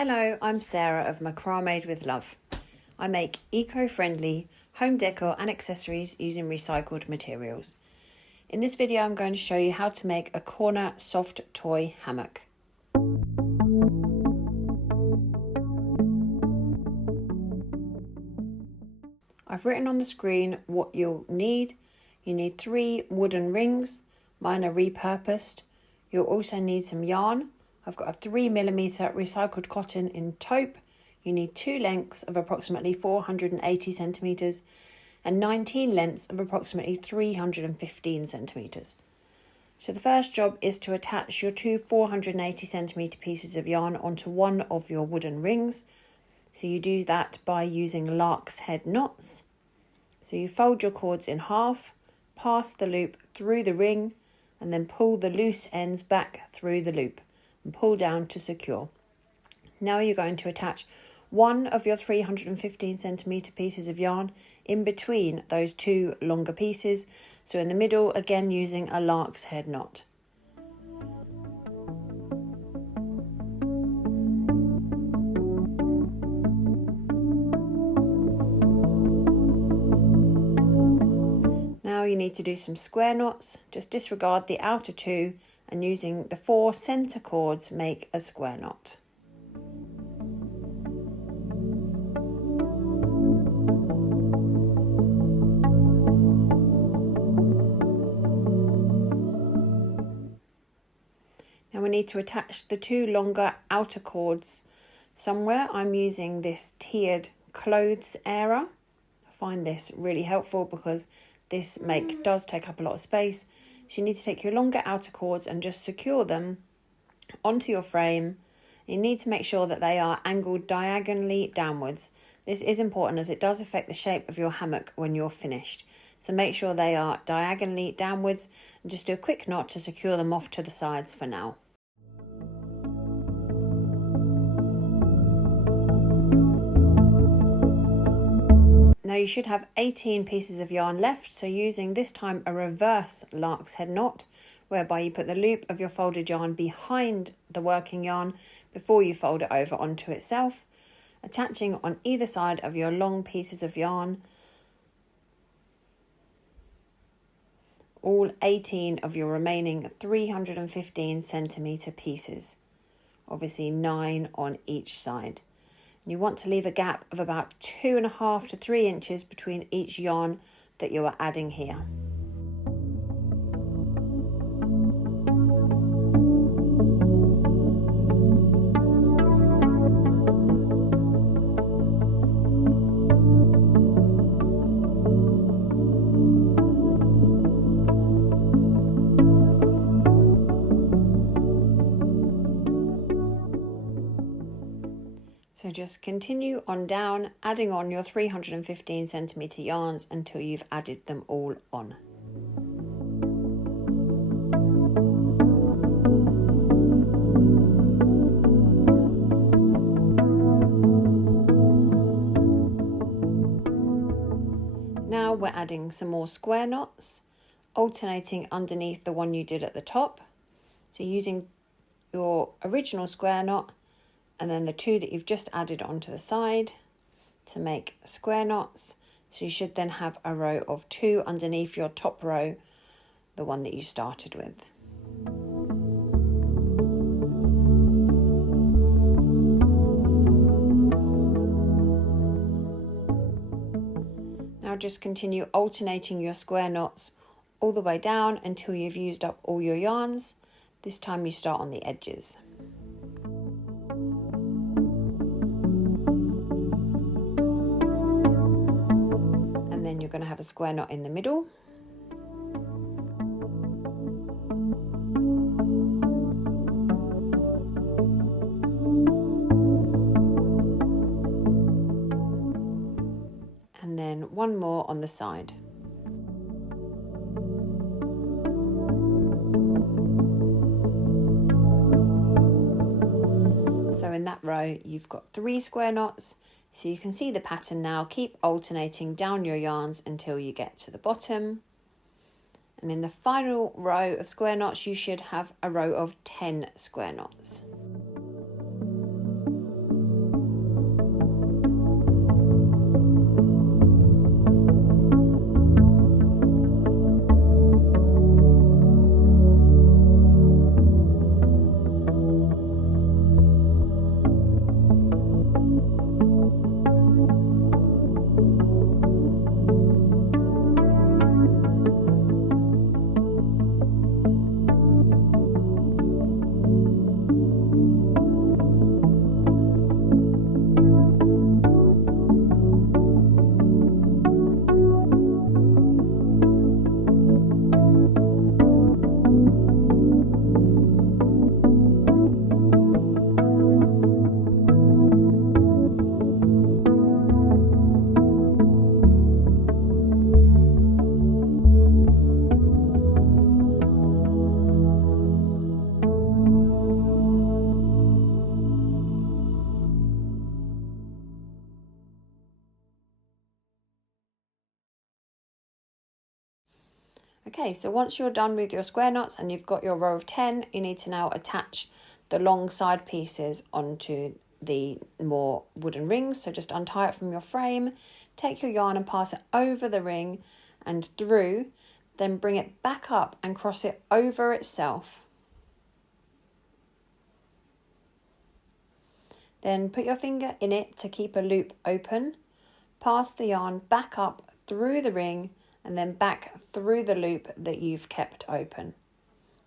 Hello, I'm Sarah of Macra-Made with Love. I make eco-friendly home decor and accessories using recycled materials. In this video, I'm going to show you how to make a corner soft toy hammock. I've written on the screen what you'll need. You need 3 wooden rings. Mine are repurposed. You'll also need some yarn. I've got a 3mm recycled cotton in taupe. You need 2 lengths of approximately 480 centimetres and 19 lengths of approximately 315 centimetres. So the first job is to attach your 2 480 centimetre pieces of yarn onto one of your wooden rings. So you do that by using lark's head knots. So you fold your cords in half, pass the loop through the ring, and then pull the loose ends back through the loop and pull down to secure. Now you're going to attach one of your 315 centimetre pieces of yarn in between those 2 longer pieces. So in the middle, again using a lark's head knot. Now you need to do some square knots. Just disregard the outer 2 and using the 4 centre cords make a square knot. Now we need to attach the 2 longer outer cords somewhere. I'm using this tiered clothes era. I find this really helpful because this make does take up a lot of space. So you need to take your longer outer cords and just secure them onto your frame. You need to make sure that they are angled diagonally downwards. This is important as it does affect the shape of your hammock when you're finished. So make sure they are diagonally downwards and just do a quick knot to secure them off to the sides for now. Now you should have 18 pieces of yarn left, so using this time a reverse lark's head knot, whereby you put the loop of your folded yarn behind the working yarn before you fold it over onto itself, attaching on either side of your long pieces of yarn all 18 of your remaining 315 centimetre pieces, obviously 9 on each side. You want to leave a gap of about 2.5 to 3 inches between each yarn that you are adding here. So just continue on down, adding on your 315 centimetre yarns until you've added them all on. Now we're adding some more square knots, alternating underneath the one you did at the top. So using your original square knot, and then the 2 that you've just added onto the side to make square knots. So you should then have a row of 2 underneath your top row, the one that you started with. Now just continue alternating your square knots all the way down until you've used up all your yarns. This time you start on the edges. You're going to have a square knot in the middle. And then one more on the side. So in that row, you've got 3 square knots. So you can see the pattern now. Keep alternating down your yarns until you get to the bottom. And in the final row of square knots, you should have a row of 10 square knots. Okay, so once you're done with your square knots and you've got your row of 10, you need to now attach the long side pieces onto the more wooden rings. So just untie it from your frame, take your yarn and pass it over the ring and through, then bring it back up and cross it over itself. Then put your finger in it to keep a loop open, pass the yarn back up through the ring and then back through the loop that you've kept open,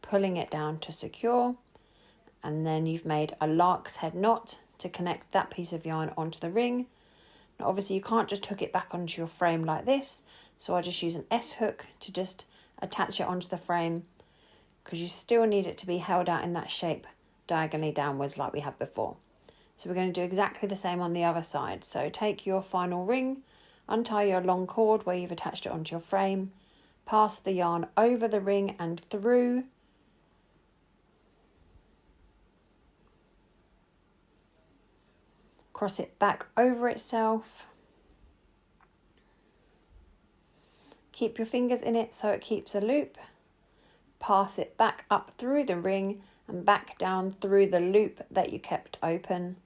pulling it down to secure, and then you've made a lark's head knot to connect that piece of yarn onto the ring. Now obviously you can't just hook it back onto your frame like this, so I just use an S hook to just attach it onto the frame, because you still need it to be held out in that shape diagonally downwards like we had before. So we're going to do exactly the same on the other side. So take your final ring, untie your long cord where you've attached it onto your frame, pass the yarn over the ring and through, cross it back over itself, keep your fingers in it so it keeps a loop, pass it back up through the ring and back down through the loop that you kept open,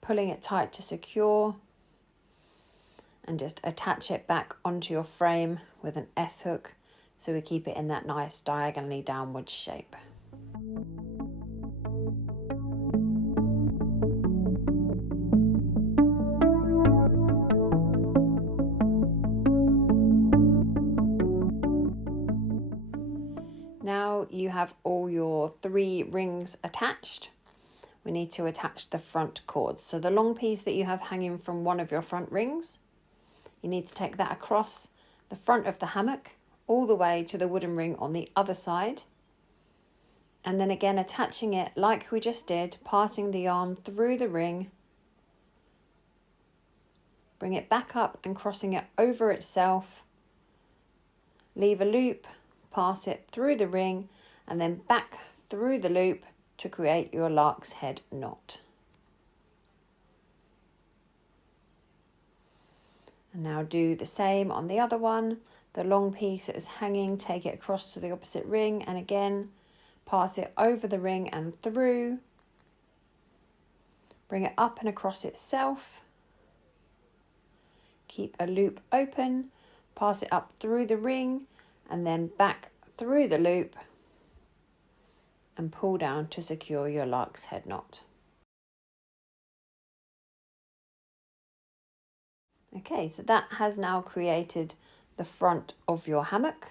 pulling it tight to secure, and just attach it back onto your frame with an S hook so we keep it in that nice diagonally downward shape. Now you have all your 3 rings attached. We need to attach the front cords. So the long piece that you have hanging from one of your front rings, you need to take that across the front of the hammock all the way to the wooden ring on the other side. And then again attaching it like we just did, passing the yarn through the ring, bring it back up and crossing it over itself, leave a loop, pass it through the ring and then back through the loop to create your lark's head knot. And now do the same on the other one. The long piece that is hanging, take it across to the opposite ring and again pass it over the ring and through, bring it up and across itself, keep a loop open, pass it up through the ring and then back through the loop and pull down to secure your lark's head knot. Okay, so that has now created the front of your hammock.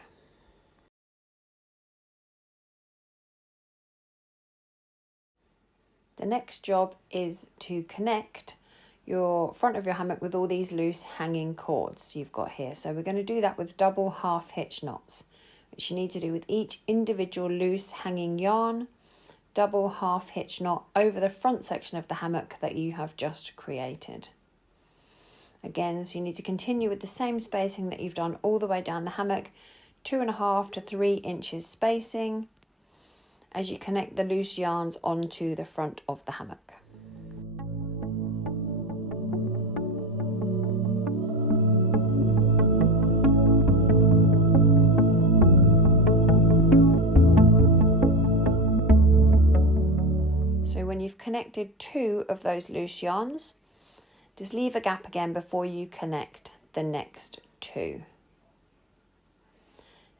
The next job is to connect your front of your hammock with all these loose hanging cords you've got here. So we're going to do that with double half hitch knots, which you need to do with each individual loose hanging yarn, double half hitch knot over the front section of the hammock that you have just created. Again, so you need to continue with the same spacing that you've done all the way down the hammock, 2.5 to 3 inches spacing, as you connect the loose yarns onto the front of the hammock. So when you've connected 2 of those loose yarns, just leave a gap again before you connect the next 2.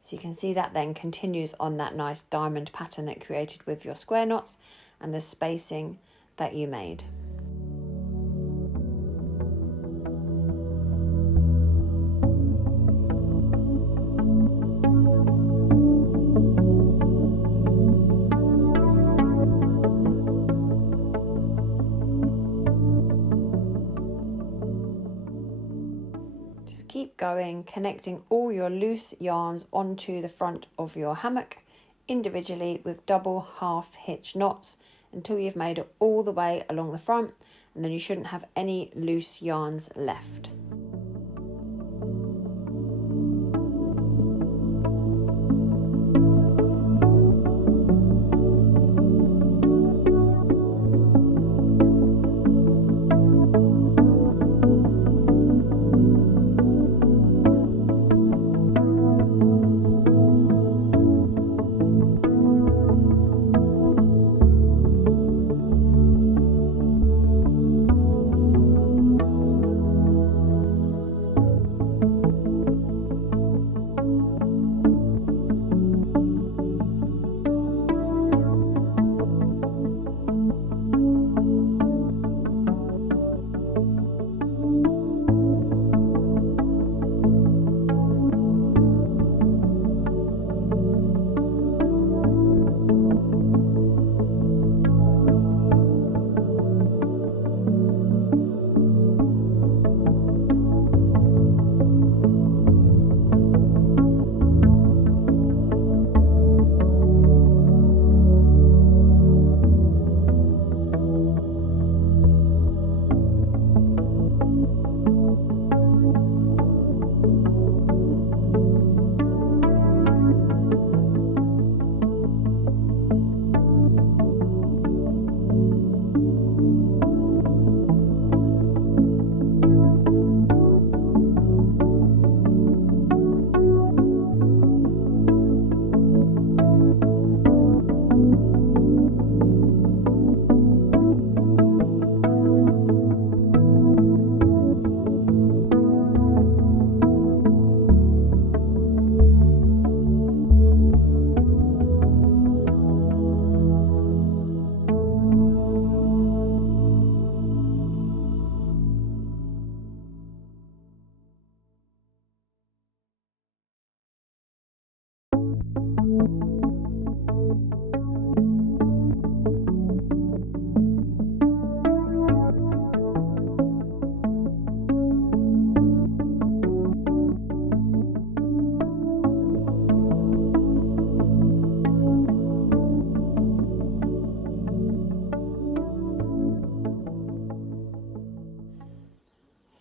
So you can see that then continues on that nice diamond pattern that you created with your square knots and the spacing that you made. Keep going, connecting all your loose yarns onto the front of your hammock individually with double half hitch knots until you've made it all the way along the front, and then you shouldn't have any loose yarns left.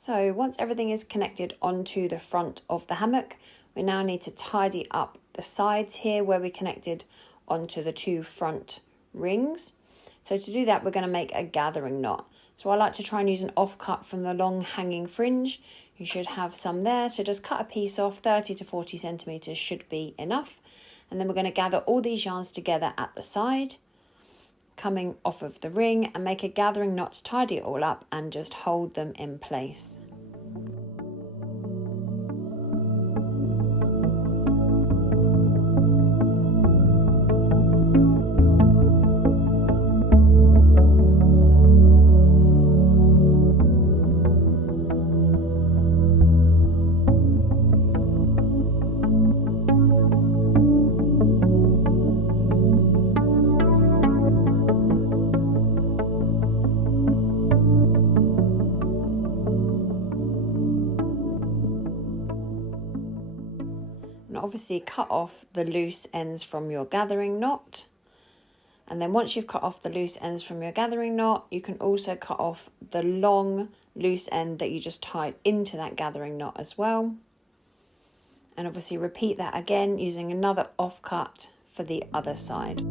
So once everything is connected onto the front of the hammock, we now need to tidy up the sides here where we connected onto the 2 front rings. So to do that, we're going to make a gathering knot. So I like to try and use an offcut from the long hanging fringe. You should have some there. So just cut a piece off, 30 to 40 centimeters should be enough. And then we're going to gather all these yarns together at the side, coming off of the ring, and make a gathering knot to tidy it all up and just hold them in place. And obviously cut off the loose ends from your gathering knot. And then once you've cut off the loose ends from your gathering knot, you can also cut off the long loose end that you just tied into that gathering knot as well. And obviously repeat that again using another offcut for the other side.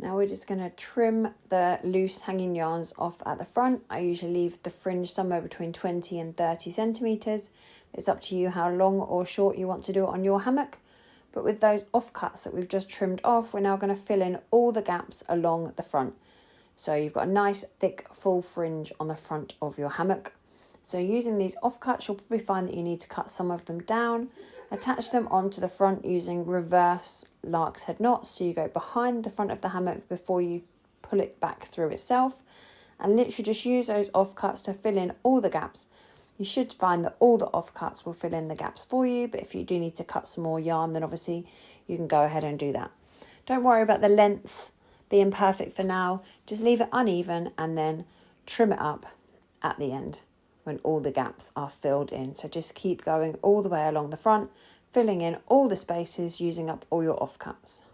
Now we're just going to trim the loose hanging yarns off at the front. I usually leave the fringe somewhere between 20 and 30 centimeters. It's up to you how long or short you want to do it on your hammock. But with those offcuts that we've just trimmed off, we're now going to fill in all the gaps along the front. So you've got a nice thick full fringe on the front of your hammock. So using these offcuts, you'll probably find that you need to cut some of them down, attach them onto the front using reverse lark's head knots. So you go behind the front of the hammock before you pull it back through itself, and literally just use those offcuts to fill in all the gaps. You should find that all the offcuts will fill in the gaps for you, but if you do need to cut some more yarn, then obviously you can go ahead and do that. Don't worry about the length being perfect for now. Just leave it uneven and then trim it up at the end when all the gaps are filled in. So just keep going all the way along the front, filling in all the spaces, using up all your offcuts.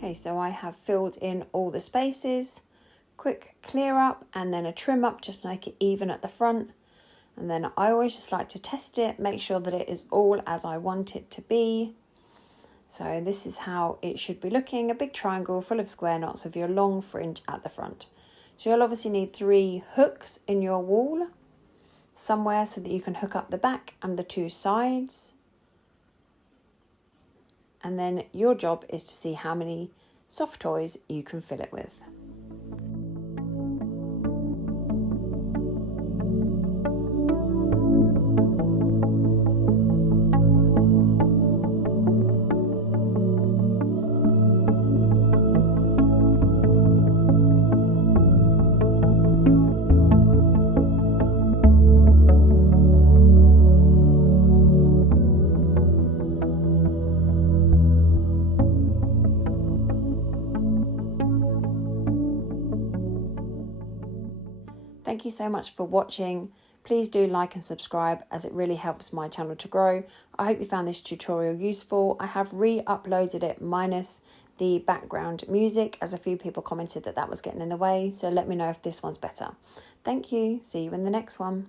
Okay, so I have filled in all the spaces. Quick clear up and then a trim up, just to make it even at the front. And then I always just like to test it, make sure that it is all as I want it to be. So this is how it should be looking, a big triangle full of square knots with your long fringe at the front. So you'll obviously need 3 hooks in your wall. somewhere so that you can hook up the back and the two sides. And then your job is to see how many soft toys you can fill it with. Thank you so much for watching. Please do like and subscribe as it really helps my channel to grow. I hope you found this tutorial useful. I have re-uploaded it minus the background music as a few people commented that that was getting in the way. So let me know if this one's better. Thank you. See you in the next one.